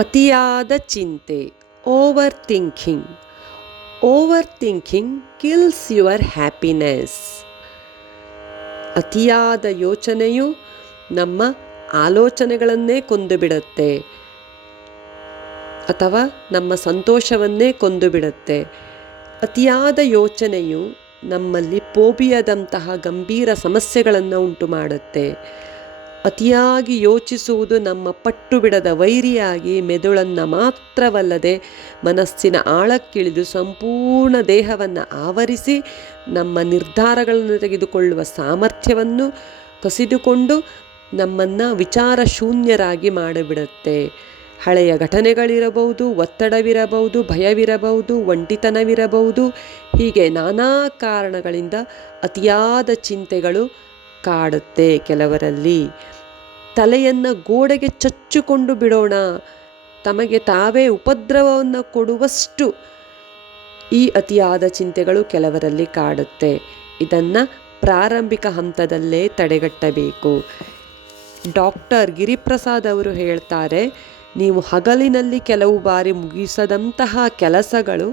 ಅತಿಯಾದ ಚಿಂತೆ, over thinking. Over thinking kills your happiness. ಅತಿಯಾದ ಯೋಚನೆಯು ನಮ್ಮ ಆಲೋಚನೆಗಳನ್ನೇ ಕೊಂದು ಬಿಡುತ್ತೆ ಅಥವಾ ನಮ್ಮ ಸಂತೋಷವನ್ನೇ ಕೊಂದು ಬಿಡುತ್ತೆ. ಅತಿಯಾದ ಯೋಚನೆಯು ನಮ್ಮಲ್ಲಿ ಫೋಬಿಯಾದಂತಹ ಗಂಭೀರ ಸಮಸ್ಯೆಗಳನ್ನು ಉಂಟು ಮಾಡುತ್ತೆ. ಅತಿಯಾಗಿ ಯೋಚಿಸುವುದು ನಮ್ಮ ಪಟ್ಟು ಬಿಡದ ವೈರಿಯಾಗಿ ಮೆದುಳನ್ನು ಮಾತ್ರವಲ್ಲದೆ ಮನಸ್ಸಿನ ಆಳಕ್ಕಿಳಿದು ಸಂಪೂರ್ಣ ದೇಹವನ್ನು ಆವರಿಸಿ ನಮ್ಮ ನಿರ್ಧಾರಗಳನ್ನು ತೆಗೆದುಕೊಳ್ಳುವ ಸಾಮರ್ಥ್ಯವನ್ನು ಕಸಿದುಕೊಂಡು ನಮ್ಮನ್ನು ವಿಚಾರ ಶೂನ್ಯರಾಗಿ ಮಾಡಿಬಿಡುತ್ತೆ. ಹಳೆಯ ಘಟನೆಗಳಿರಬಹುದು, ಒತ್ತಡವಿರಬಹುದು, ಭಯವಿರಬಹುದು, ಒಂಟಿತನವಿರಬಹುದು, ಹೀಗೆ ನಾನಾ ಕಾರಣಗಳಿಂದ ಅತಿಯಾದ ಚಿಂತೆಗಳು ಕಾಡುತ್ತೆ ಕೆಲವರಲ್ಲಿ. ತಲೆಯನ್ನು ಗೋಡೆಗೆ ಚಚ್ಚಿಕೊಂಡು ಬಿಡೋಣ, ತಮಗೆ ತಾವೇ ಉಪದ್ರವವನ್ನು ಕೊಡುವಷ್ಟು ಈ ಅತಿಯಾದ ಚಿಂತೆಗಳು ಕೆಲವರಲ್ಲಿ ಕಾಡುತ್ತೆ. ಇದನ್ನು ಪ್ರಾರಂಭಿಕ ಹಂತದಲ್ಲೇ ತಡೆಗಟ್ಟಬೇಕು. ಡಾಕ್ಟರ್ ಗಿರಿಪ್ರಸಾದ್ ಅವರು ಹೇಳ್ತಾರೆ, ನೀವು ಹಗಲಿನಲ್ಲಿ ಕೆಲವು ಬಾರಿ ಮುಗಿಸದಂತಹ ಕೆಲಸಗಳು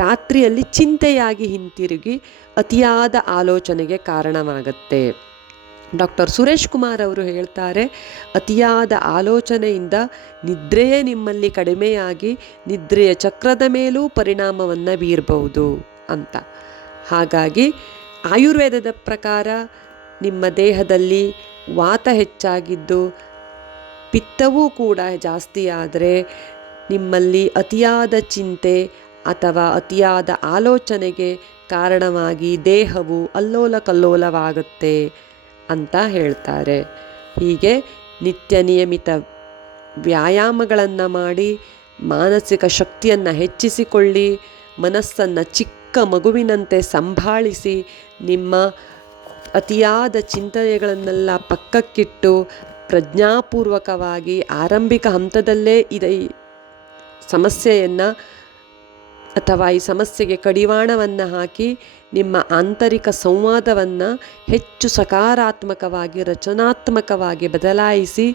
ರಾತ್ರಿಯಲ್ಲಿ ಚಿಂತೆಯಾಗಿ ಹಿಂತಿರುಗಿ ಅತಿಯಾದ ಆಲೋಚನೆಗೆ ಕಾರಣವಾಗುತ್ತೆ. ಡಾಕ್ಟರ್ ಸುರೇಶ್ ಕುಮಾರ್ ಅವರು ಹೇಳ್ತಾರೆ, ಅತಿಯಾದ ಆಲೋಚನೆಯಿಂದ ನಿದ್ರೆಯೇ ನಿಮ್ಮಲ್ಲಿ ಕಡಿಮೆಯಾಗಿ ನಿದ್ರೆಯ ಚಕ್ರದ ಮೇಲೂ ಪರಿಣಾಮವನ್ನು ಬೀರಬಹುದು ಅಂತ. ಹಾಗಾಗಿ ಆಯುರ್ವೇದದ ಪ್ರಕಾರ ನಿಮ್ಮ ದೇಹದಲ್ಲಿ ವಾತ ಹೆಚ್ಚಾಗಿದ್ದು ಪಿತ್ತವೂ ಕೂಡ ಜಾಸ್ತಿ ಆದರೆ ನಿಮ್ಮಲ್ಲಿ ಅತಿಯಾದ ಚಿಂತೆ ಅಥವಾ ಅತಿಯಾದ ಆಲೋಚನೆಗೆ ಕಾರಣವಾಗಿ ದೇಹವು ಅಲ್ಲೋಲ ಕಲ್ಲೋಲವಾಗುತ್ತೆ ಅಂತ ಹೇಳ್ತಾರೆ. ಹೀಗೆ ನಿತ್ಯ ನಿಯಮಿತ ವ್ಯಾಯಾಮಗಳನ್ನು ಮಾಡಿ ಮಾನಸಿಕ ಶಕ್ತಿಯನ್ನು ಹೆಚ್ಚಿಸಿಕೊಳ್ಳಿ, ಮನಸ್ಸನ್ನು ಚಿಕ್ಕ ಮಗುವಿನಂತೆ ಸಂಭಾಳಿಸಿ ನಿಮ್ಮ ಅತಿಯಾದ ಚಿಂತನೆಗಳನ್ನೆಲ್ಲ ಪಕ್ಕಕ್ಕಿಟ್ಟು ಪ್ರಜ್ಞಾಪೂರ್ವಕವಾಗಿ ಆರಂಭಿಕ ಹಂತದಲ್ಲೇ ಈ ಸಮಸ್ಯೆಯನ್ನು ಅಥವಾ ಈ ಸಮಸ್ಯೆಗೆ ಕಡಿವಾಣವನ್ನು ಹಾಕಿ ನಿಮ್ಮ ಆಂತರಿಕ ಸಂವಾದವನ್ನು ಹೆಚ್ಚು ಸಕಾರಾತ್ಮಕವಾಗಿ ರಚನಾತ್ಮಕವಾಗಿ ಬದಲಾಯಿಸಿ